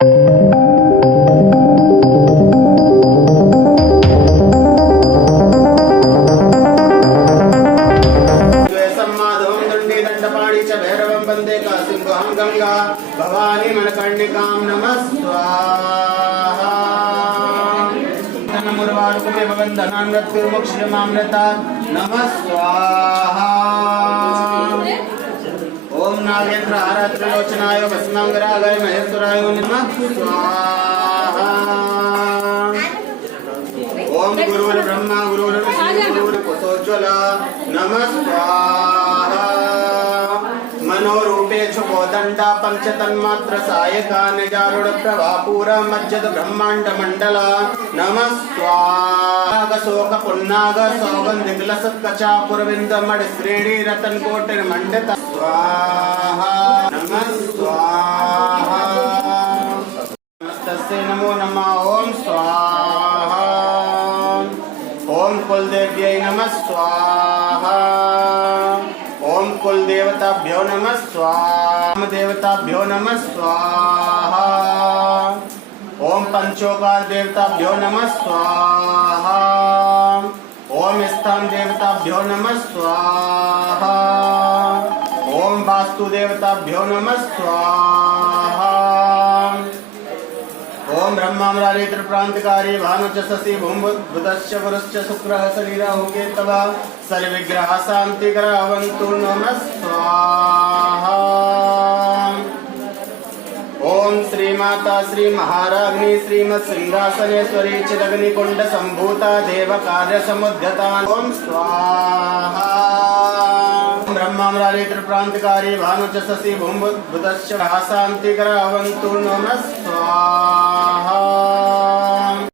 गंगा भवानी मनकर्णिकां नमस्वाहा मुर्वारुकमेव बन्धनान् मृत्युर्मुक्ष्यमामृता नमस्वाहा ओम नागेन्द्र आरात्रलोचनाय भस्मांगरागाय महेश्वराय नमः स्वाहा ओम गुरुर्ब्रह्मा गुरुर्विष्णु गुरुर्कुतोज्ज्वला नमः स्वाहा मनोरूपेक्षु कोदंडा पंचतन्मात्र सायका निजारूढ़ प्रभापूर मज्जद ब्रह्मांड मंडला नमः स्वाहा शोक पुन्नाग सौगंध ग्लसत कचा पुरविंद मड श्रेणी रतन कोटिर मंडित स्वाहा नमः स्वाहा नमस्तस्यै नमो नमः ओम स्वाहा ओम कुलदेव्यै नमः स्वाहा ओम कुल देवताभ्यो नमः स्वाहा देवताभ्यो नमः स्वाहा ओम पंचोकार देवताभ्यो नमः स्वाहा ओम स्थान देवताभ्यो नमः स्वाहा ओम वास्तु देवताभ्यो नमः स्वाहा ओम ब्रह्मामरारी त्रिप्रांतिकारी भानुच शशि भूमबुधश्च पुरुश्च शुक्रः शरीरः केतवः सर्वविग्रह शांतिकरावन्तु नमः स्वाहा ओम श्री माता श्री महाराज्ञी श्रीमत् सिंहासनेश्वरी चिदग्निकुंड संभूता देव कार्य समुद्यता ओम स्वाहा ब्रह्मामरारी त्रिप्रांतिकारी भानुच शशि भूमबुधश्च शांतिकरावन्तु नमः स्वाहा